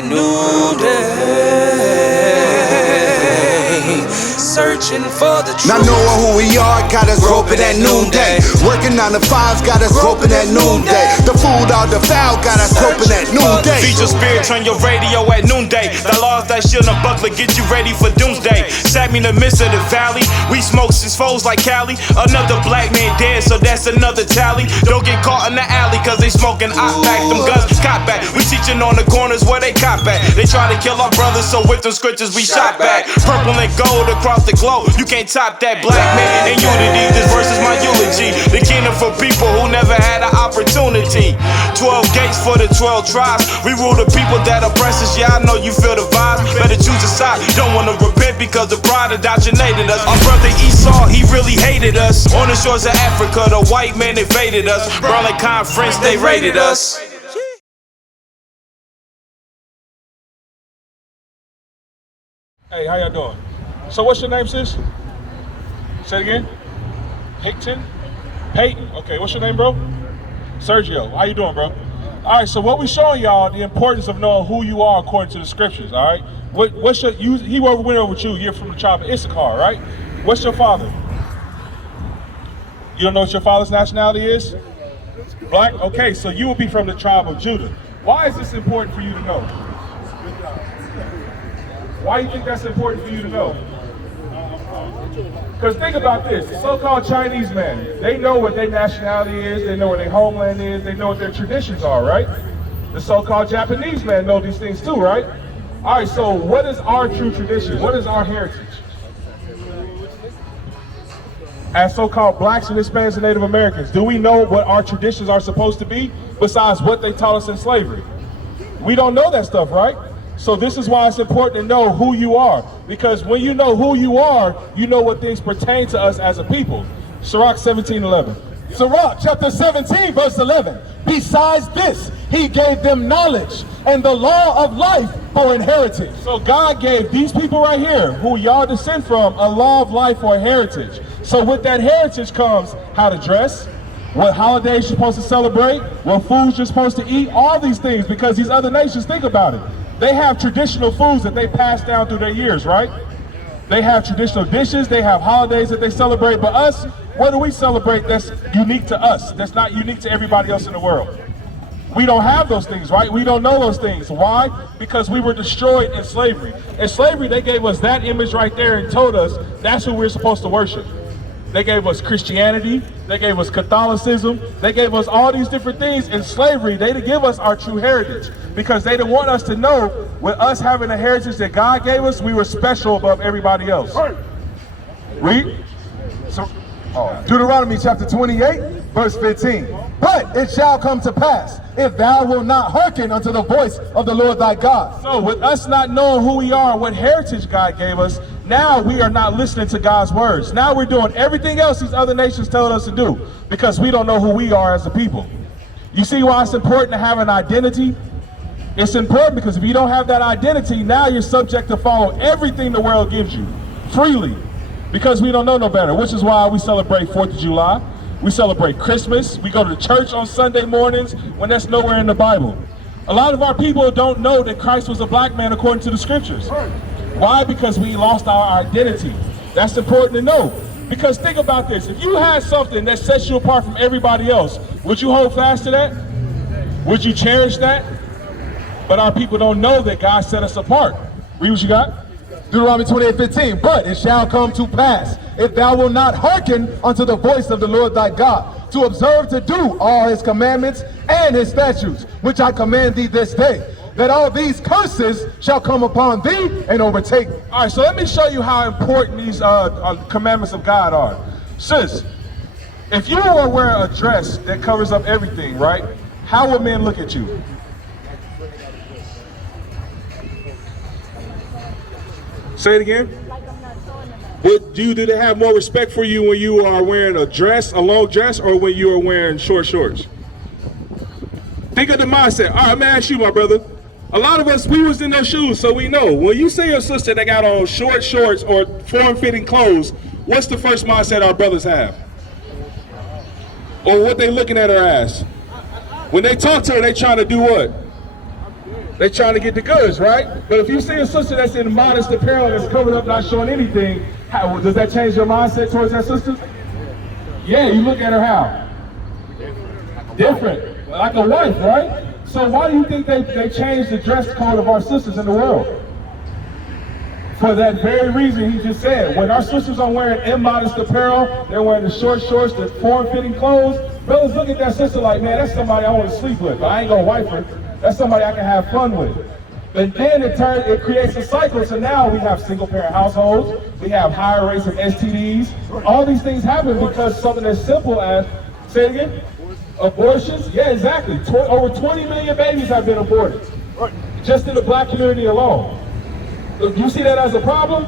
at noonday, searching for the truth. Not knowing who we are, got us groping at noonday. Working 9 to 5s, got us groping at noonday. The food all defiled, got us groping at noonday. Feed your spirit, turn your radio at noonday. The laws that shield and buckler, get you ready for doomsday. Sat me in the midst of the valley, we smoke his foes like Cali. Another black man dead, so that's another tally. Don't get caught in the alley, cause they smoking hot back. Them guns cop back, we teaching on the corners where they cop at. They try to kill our brothers, so with them scriptures we shot back. Purple and gold across the globe, you can't top that. Black man in unity, this verse is my eulogy. The kingdom for people who never had an opportunity. 12 gates for the 12 tribes. We rule the people that oppress us. Yeah, I know you feel the vibes. Better choose a side. Don't wanna repent because the pride indoctrinated us. Our brother Esau, he really hated us. On the shores of Africa, the white man invaded us. Berlin Conference, they raided us. Hey, how y'all doing? So what's your name, sis? Say it again. Peyton. Okay, what's your name, bro? Sergio. How you doing, bro? All right, so what we showing y'all, the importance of knowing who you are according to the scriptures, all right? What's your, he went over with you, you're from the tribe of Issachar, right? What's your father? You don't know what your father's nationality is? Black? Okay, so you will be from the tribe of Judah. Why is this important for you to know? Why do you think that's important for you to know? Because think about this, the so-called Chinese men, they know what their nationality is, they know where their homeland is, they know what their traditions are, right? The so-called Japanese men know these things too, right? All right, so what is our true tradition? What is our heritage? As so-called blacks and Hispanics and Native Americans, do we know what our traditions are supposed to be besides what they taught us in slavery? We don't know that stuff, right? So this is why it's important to know who you are, because when you know who you are, you know what things pertain to us as a people. Sirach 17:11. Sirach chapter 17 verse 11. Besides this, he gave them knowledge and the law of life for inheritance. So God gave these people right here, who y'all descend from, a law of life for a heritage. So with that heritage comes how to dress, what holidays you're supposed to celebrate, what foods you're supposed to eat, all these things, because these other nations, think about it. They have traditional foods that they pass down through their years, right? They have traditional dishes, they have holidays that they celebrate, but us, what do we celebrate that's unique to us, that's not unique to everybody else in the world? We don't have those things, right? We don't know those things. Why? Because we were destroyed in slavery. In slavery, they gave us that image right there and told us that's who we're supposed to worship. They gave us Christianity, they gave us Catholicism, they gave us all these different things. In slavery, they didn't give us our true heritage because they didn't want us to know with us having a heritage that God gave us, we were special above everybody else. Read. Deuteronomy chapter 28 verse 15. But it shall come to pass, if thou wilt not hearken unto the voice of the Lord thy God. So with us not knowing who we are, what heritage God gave us, now we are not listening to God's words. Now we're doing everything else these other nations telling us to do because we don't know who we are as a people. You see why it's important to have an identity? It's important because if you don't have that identity, now you're subject to follow everything the world gives you freely because we don't know no better, which is why we celebrate 4th of July. We celebrate Christmas. We go to church on Sunday mornings when that's nowhere in the Bible. A lot of our people don't know that Christ was a black man according to the scriptures. Why? Because we lost our identity. That's important to know. Because think about this. If you had something that sets you apart from everybody else, would you hold fast to that? Would you cherish that? But our people don't know that God set us apart. Read what you got. Deuteronomy 28:15. But it shall come to pass, if thou wilt not hearken unto the voice of the Lord thy God, to observe to do all his commandments and his statutes, which I command thee this day, that all these curses shall come upon thee and overtake thee. All right, so let me show you how important these commandments of God are. Sis, if you were to wear a dress that covers up everything, right, how would men look at you? Say it again. Do they have more respect for you when you are wearing a dress, a long dress, or when you are wearing short shorts? Think of the mindset. All right, I'm gonna ask you, my brother. A lot of us, we was in those shoes, so we know. When you see your sister that got on short shorts or form-fitting clothes, what's the first mindset our brothers have? Or what they looking at her as? When they talk to her, they trying to do what? They trying to get the goods, right? But if you see a sister that's in modest apparel that's covered up, not showing anything, does that change your mindset towards that sister? Yeah, you look at her how? Different, like a wife, right? So why do you think they changed the dress code of our sisters in the world? For that very reason he just said. When our sisters are wearing immodest apparel, they're wearing the short shorts, the form-fitting clothes, brothers look at that sister like, man, that's somebody I want to sleep with, but I ain't gonna wife her. That's somebody I can have fun with. But then it creates a cycle, so now we have single-parent households, we have higher rates of STDs. All these things happen because something as simple as, say it again? Abortions? Yeah, exactly. Over 20 million babies have been aborted, just in the black community alone. Do you see that as a problem?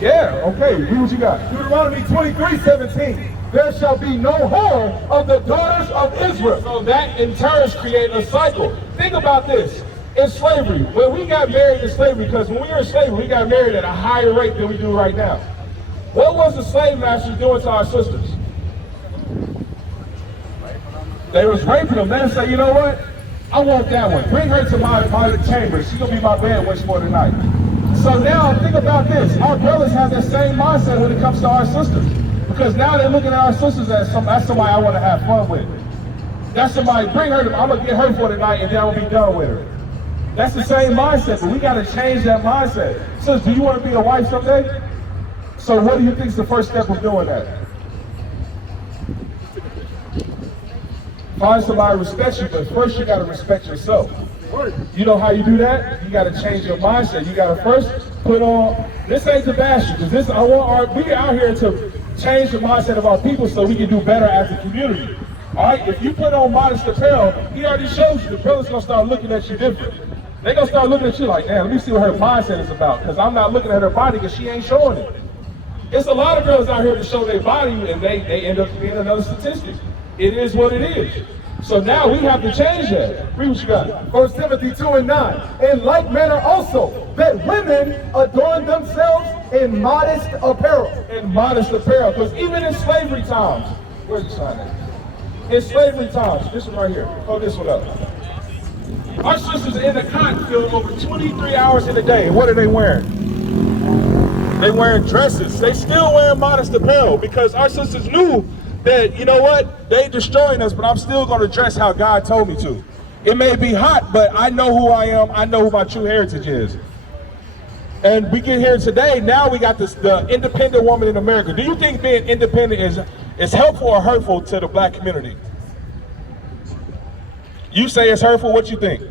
Yeah, okay, read what you got. Deuteronomy 23:17. There shall be no whore of the daughters of Israel. So that in turn creates a cycle. Think about this. In slavery, when we got married in slavery, because when we were in slavery, we got married at a higher rate than we do right now. What was the slave masters doing to our sisters? They was raping them. They would say, you know what? I want that one. Bring her to my chamber. She's going to be my bed witch for tonight. So now think about this. Our brothers have that same mindset when it comes to our sisters. Because now they're looking at our sisters as that's somebody I want to have fun with. That's somebody, bring her to, I'm going to get her for tonight and then I'm going to be done with her. That's the same mindset, but we got to change that mindset. Sis, do you want to be a wife someday? So what do you think is the first step of doing that? Find somebody who respects you, but first you got to respect yourself. You know how you do that? You got to change your mindset. You got to first put on, this ain't to bash you, because we out here to change the mindset of our people so we can do better as a community. All right, if you put on modest apparel, he already shows you, the brother's gonna start looking at you different. They're gonna start looking at you like, damn, let me see what her mindset is about, because I'm not looking at her body because she ain't showing it. It's a lot of girls out here to show their body and they end up being another statistic. It is what it is. So now we have to change that. Read what you got. 1 Timothy 2:9. In like manner also, that women adorn themselves in modest apparel. In modest apparel, because even in slavery times, where's the sign at? In slavery times, this one right here, hold this one up. Our sisters are in the cotton field over 23 hours in a day. What are they wearing? They wearing dresses. They still wearing modest apparel because our sisters knew that, you know what, they destroying us, but I'm still going to dress how God told me to. It may be hot, but I know who I am. I know who my true heritage is. And we get here today, now we got the independent woman in America. Do you think being independent is helpful or hurtful to the black community? You say it's hurtful, what you think?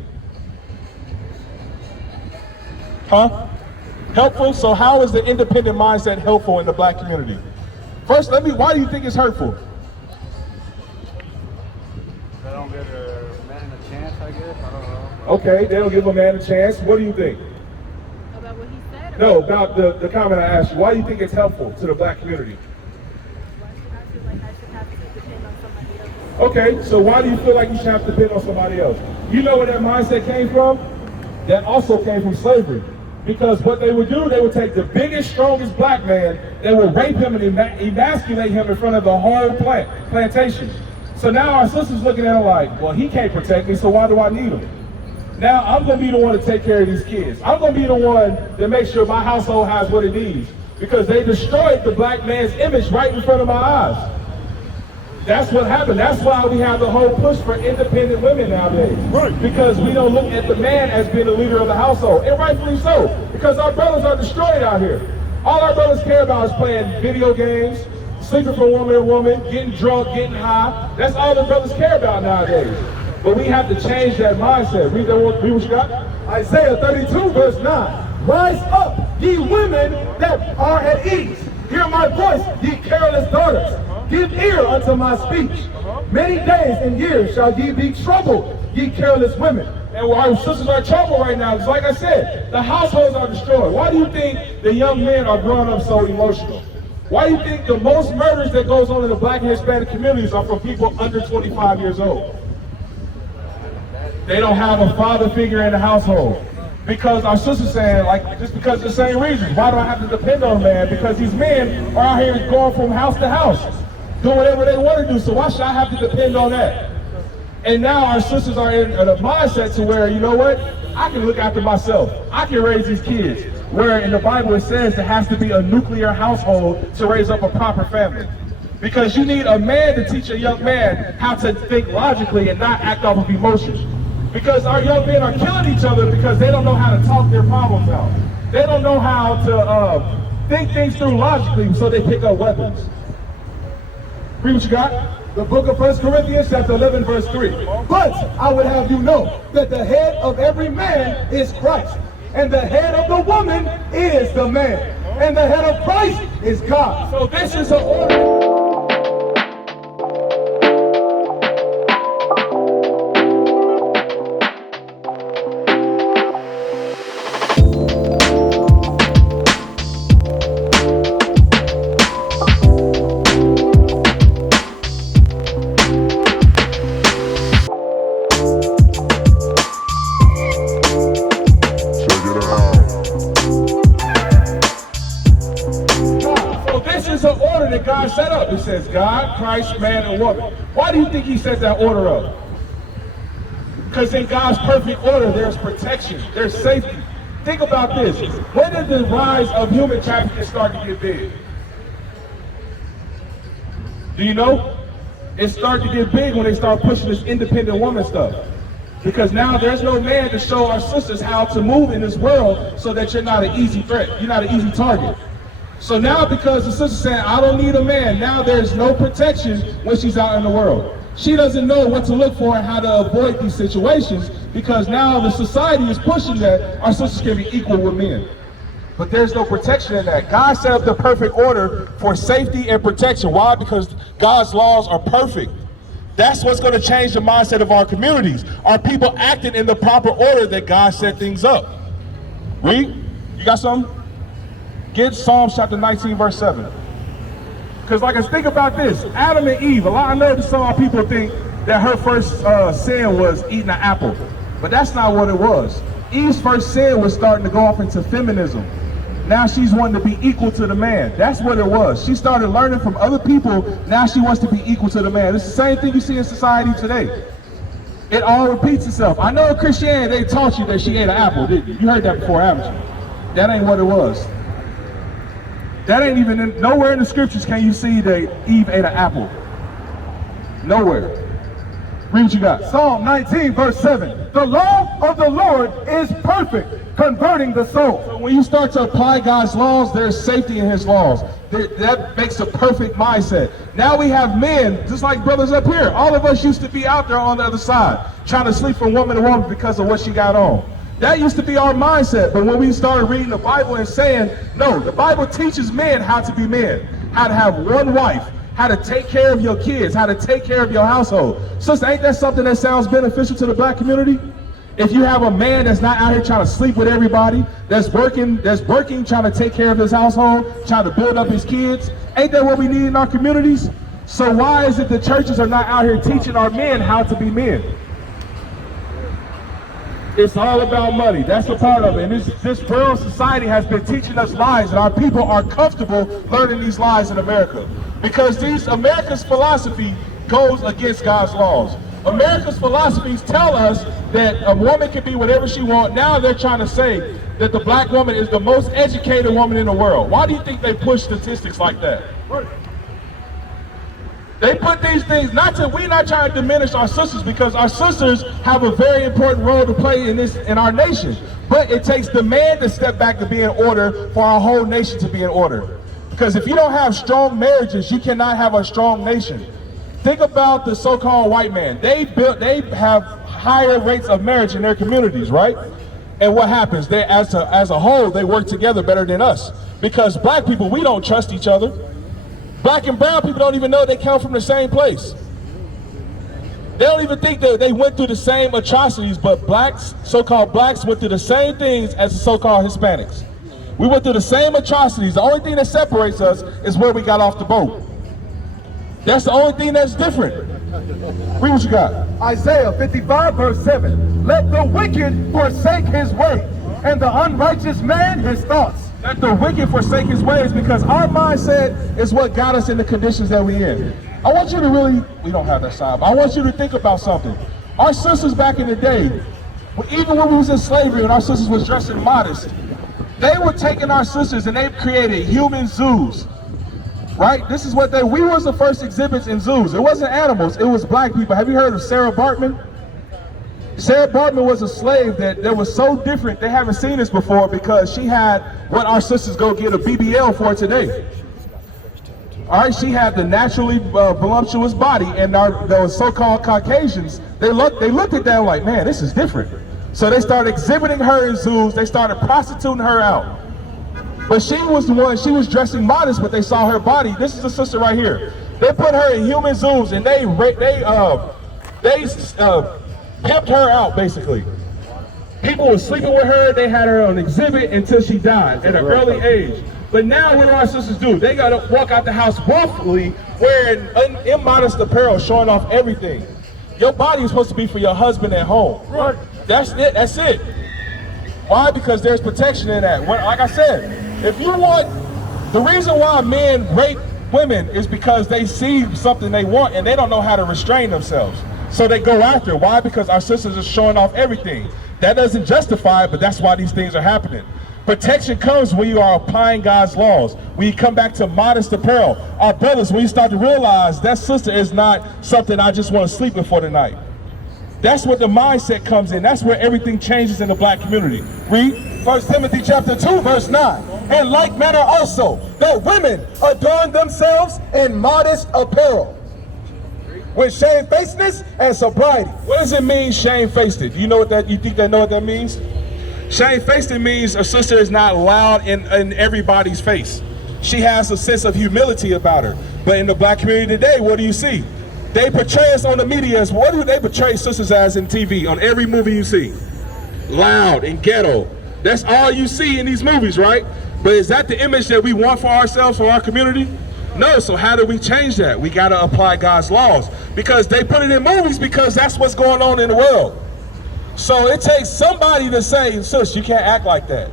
Huh? Helpful? So how is the independent mindset helpful in the black community? First, why do you think it's hurtful? They don't give a man a chance, I guess. I don't know. Okay, they don't give a man a chance. What do you think? About what he said? No, about the comment I asked you. Why do you think it's helpful to the black community? I feel like I should have to depend on somebody else. Okay, so why do you feel like you should have to depend on somebody else? You know where that mindset came from? That also came from slavery. Because what they would do, they would take the biggest, strongest black man, they would rape him and emasculate him in front of the whole plantation. So now our sister's looking at him like, well, he can't protect me, so why do I need him? Now I'm gonna be the one to take care of these kids. I'm gonna be the one to make sure my household has what it needs. Because they destroyed the black man's image right in front of my eyes. That's what happened. That's why we have the whole push for independent women nowadays. Right. Because we don't look at the man as being the leader of the household. And rightfully so. Because our brothers are destroyed out here. All our brothers care about is playing video games, sleeping from woman to woman, getting drunk, getting high. That's all the brothers care about nowadays. But we have to change that mindset. Read what you got. Isaiah 32:9. Rise up, ye women that are at ease. Hear my voice, ye careless daughters. Give ear unto my speech. Many days and years shall ye be troubled, ye careless women. And our sisters are in trouble right now. Because like I said, the households are destroyed. Why do you think the young men are growing up so emotional? Why do you think the most murders that goes on in the black and Hispanic communities are from people under 25 years old? They don't have a father figure in the household. Because our sisters saying, like, just because of the same reasons. Why do I have to depend on a man? Because these men are out here going from house to house, doing whatever they want to do. So why should I have to depend on that? And now our sisters are in a mindset to where, you know what? I can look after myself. I can raise these kids. Where in the Bible it says there has to be a nuclear household to raise up a proper family. Because you need a man to teach a young man how to think logically and not act off of emotions. Because our young men are killing each other because they don't know how to talk their problems out. They don't know how to think things through logically, so they pick up weapons. Read what you got. The book of 1 Corinthians chapter 11 verse 3. But I would have you know that the head of every man is Christ, and the head of the woman is the man, and the head of Christ is God. So this is an order. God set up. It says God, Christ, man, and woman. Why do you think he set that order up? Because in God's perfect order, there's protection, there's safety. Think about this. When did the rise of human trafficking start to get big? Do you know? It started to get big when they start pushing this independent woman stuff. Because now there's no man to show our sisters how to move in this world so that you're not an easy threat, you're not an easy target. So now because the sister's saying, I don't need a man, now there's no protection when she's out in the world. She doesn't know what to look for and how to avoid these situations because now the society is pushing that our sisters can be equal with men. But there's no protection in that. God set up the perfect order for safety and protection. Why? Because God's laws are perfect. That's what's going to change the mindset of our communities. Are people acting in the proper order that God set things up? Read. You got something? Get Psalms chapter 19, verse 7. Because like I think about this, Adam and Eve, I know that some people think that her first sin was eating an apple. But that's not what it was. Eve's first sin was starting to go off into feminism. Now she's wanting to be equal to the man. That's what it was. She started learning from other people. Now she wants to be equal to the man. It's the same thing you see in society today. It all repeats itself. I know in Christianity, they taught you that she ate an apple, didn't you? You heard that before, haven't you? That ain't what it was. That ain't even, nowhere in the scriptures can you see that Eve ate an apple. Nowhere. Read what you got. Psalm 19 verse 7. The law of the Lord is perfect, converting the soul. So when you start to apply God's laws, there's safety in his laws. That makes a perfect mindset. Now we have men, just like brothers up here. All of us used to be out there on the other side, trying to sleep from woman to woman because of what she got on. That used to be our mindset, but when we started reading the Bible and saying, no, the Bible teaches men how to be men, how to have one wife, how to take care of your kids, how to take care of your household. Sister, ain't that something that sounds beneficial to the black community? If you have a man that's not out here trying to sleep with everybody, that's working, trying to take care of his household, trying to build up his kids, ain't that what we need in our communities? So why is it the churches are not out here teaching our men how to be men? It's all about money. That's a part of it. And this world society has been teaching us lies, and our people are comfortable learning these lies in America. Because America's philosophy goes against God's laws. America's philosophies tell us that a woman can be whatever she wants. Now they're trying to say that the black woman is the most educated woman in the world. Why do you think they push statistics like that? They put these things, we're not trying to diminish our sisters, because our sisters have a very important role to play in our nation. But it takes the man to step back to be in order for our whole nation to be in order. Because if you don't have strong marriages, you cannot have a strong nation. Think about the so-called white man. They have higher rates of marriage in their communities, right? And what happens? They, as a whole, they work together better than us. Because black people, we don't trust each other. Black and brown people don't even know they come from the same place. They don't even think that they went through the same atrocities, but blacks, so-called blacks, went through the same things as the so-called Hispanics. We went through the same atrocities. The only thing that separates us is where we got off the boat. That's the only thing that's different. Read what you got. Isaiah 55 verse 7. Let the wicked forsake his way, and the unrighteous man his thoughts. Let the wicked forsake his ways, because our mindset is what got us in the conditions that we're in. I want you to really, we don't have that side, but I want you to think about something. Our sisters back in the day, Even when we was in slavery and our sisters was dressing modest, they were taking our sisters and they created human zoos. Right? This is what we was the first exhibits in zoos. It wasn't animals, it was black people. Have you heard of Sarah Bartman? Sarah Bartman was a slave that was so different, they haven't seen this before because she had what our sisters go get a BBL for today. All right, she had the naturally voluptuous body, and those so-called Caucasians, they looked at that like, man, this is different. So they started exhibiting her in zoos, they started prostituting her out. But she was the one, she was dressing modest, but they saw her body. This is a sister right here. They put her in human zoos and they pimped her out, basically. People were sleeping with her, they had her on exhibit until she died at an early age. But now what do our sisters do? They gotta walk out the house willfully wearing immodest apparel, showing off everything. Your body is supposed to be for your husband at home. Right. That's it. Why? Because there's protection in that. Like I said, if you want, the reason why men rape women is because they see something they want and they don't know how to restrain themselves. So they go after it. Why? Because our sisters are showing off everything. That doesn't justify it, but that's why these things are happening. Protection comes when you are applying God's laws. When you come back to modest apparel. Our brothers, when you start to realize that sister is not something I just want to sleep with for tonight. That's what the mindset comes in. That's where everything changes in the black community. Read 1 Timothy chapter 2, verse 9. In like manner also, that women adorn themselves in modest apparel, with shamefacedness and sobriety. What does it mean, shamefaced? Do you know what that? You think they know what that means? Shamefaced means a sister is not loud in everybody's face. She has a sense of humility about her. But in the black community today, what do you see? They portray us on the media as, what do they portray sisters as in TV, on every movie you see? Loud and ghetto. That's all you see in these movies, right? But is that the image that we want for ourselves, for our community? No, so how do we change that? We gotta apply God's laws. Because they put it in movies because that's what's going on in the world. So it takes somebody to say, sis, you can't act like that.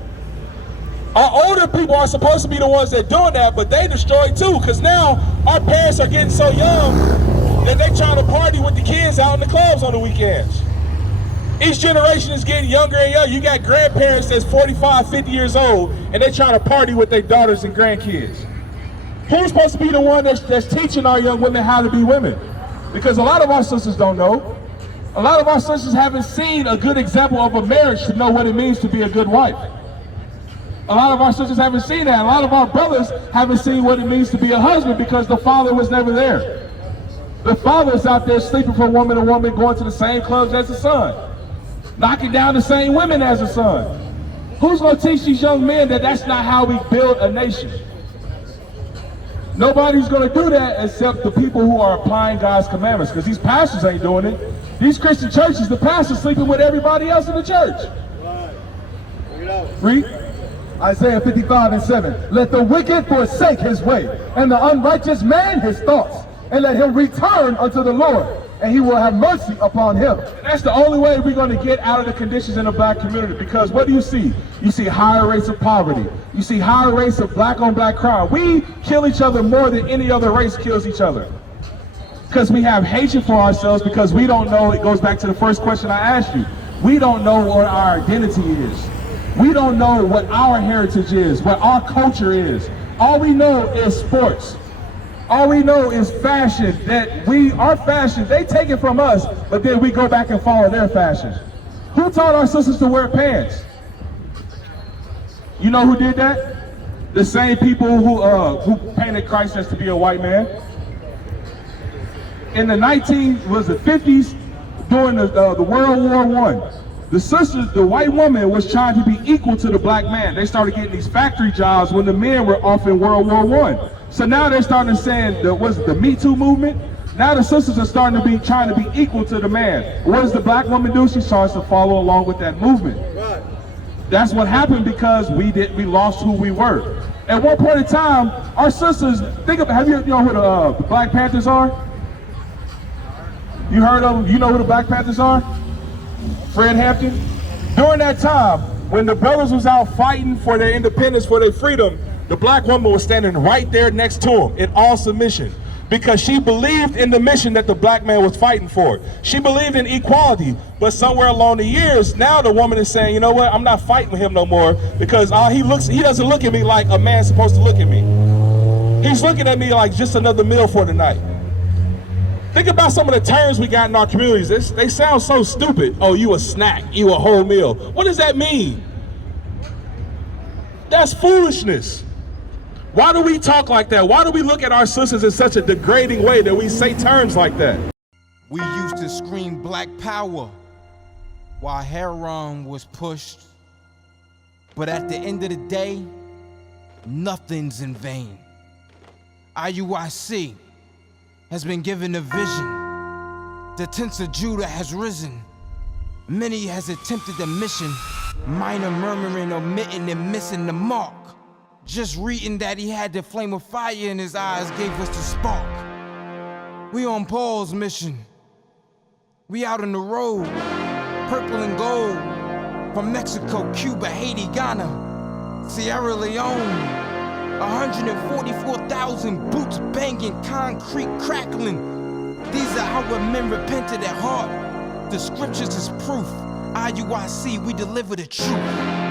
Our older people are supposed to be the ones that doing that, but they destroy too, because now our parents are getting so young that they trying to party with the kids out in the clubs on the weekends. Each generation is getting younger and younger. You got grandparents that's 45, 50 years old, and they trying to party with their daughters and grandkids. Who's supposed to be the one that's teaching our young women how to be women? Because a lot of our sisters don't know. A lot of our sisters haven't seen a good example of a marriage to know what it means to be a good wife. A lot of our sisters haven't seen that. A lot of our brothers haven't seen what it means to be a husband because the father was never there. The father's out there sleeping from woman to woman, going to the same clubs as the son, knocking down the same women as the son. Who's going to teach these young men that that's not how we build a nation? Nobody's going to do that except the people who are applying God's commandments, because these pastors ain't doing it. These Christian churches, the pastor's sleeping with everybody else in the church. Read. Isaiah 55:7. Let the wicked forsake his way, and the unrighteous man his thoughts, and let him return unto the Lord, and he will have mercy upon him. And that's the only way we're going to get out of the conditions in the black community, because what do you see? You see higher rates of poverty. You see higher rates of black on black crime. We kill each other more than any other race kills each other. Because we have hatred for ourselves, because we don't know, it goes back to the first question I asked you. We don't know what our identity is. We don't know what our heritage is, what our culture is. All we know is sports. All we know is fashion, that our fashion, they take it from us, but then we go back and follow their fashion. Who taught our sisters to wear pants? You know who did that? The same people who painted Christ as to be a white man. In the 50s, during the World War I, the sisters, the white woman was trying to be equal to the black man. They started getting these factory jobs when the men were off in World War I. So now they're starting to say, the Me Too movement? Now the sisters are starting to be trying to be equal to the man. What does the black woman do? She starts to follow along with that movement. Right. That's what happened because we lost who we were. At one point in time, our sisters, think about, have you know who the Black Panthers are? You heard of them? You know who the Black Panthers are? Fred Hampton. During that time, when the brothers was out fighting for their independence, for their freedom, the black woman was standing right there next to him in all submission. because she believed in the mission that the black man was fighting for. She believed in equality, but somewhere along the years, now the woman is saying, you know what, I'm not fighting with him no more because he doesn't look at me like a man's supposed to look at me. He's looking at me like just another meal for the night. Think about some of the terms we got in our communities. They sound so stupid. Oh, you a snack, you a whole meal. What does that mean? That's foolishness. Why do we talk like that? Why do we look at our sisters in such a degrading way that we say terms like that? We used to scream black power while heroin was pushed. But at the end of the day, nothing's in vain. IUIC has been given a vision. The tents of Judah has risen. Many has attempted the mission, minor murmuring, omitting, and missing the mark. Just reading that he had the flame of fire in his eyes gave us the spark. We on Paul's mission. We out on the road, purple and gold, from Mexico, Cuba, Haiti, Ghana, Sierra Leone. 144,000 boots banging, concrete crackling. These are our men repented at heart. The scriptures is proof. IUIC, we deliver the truth.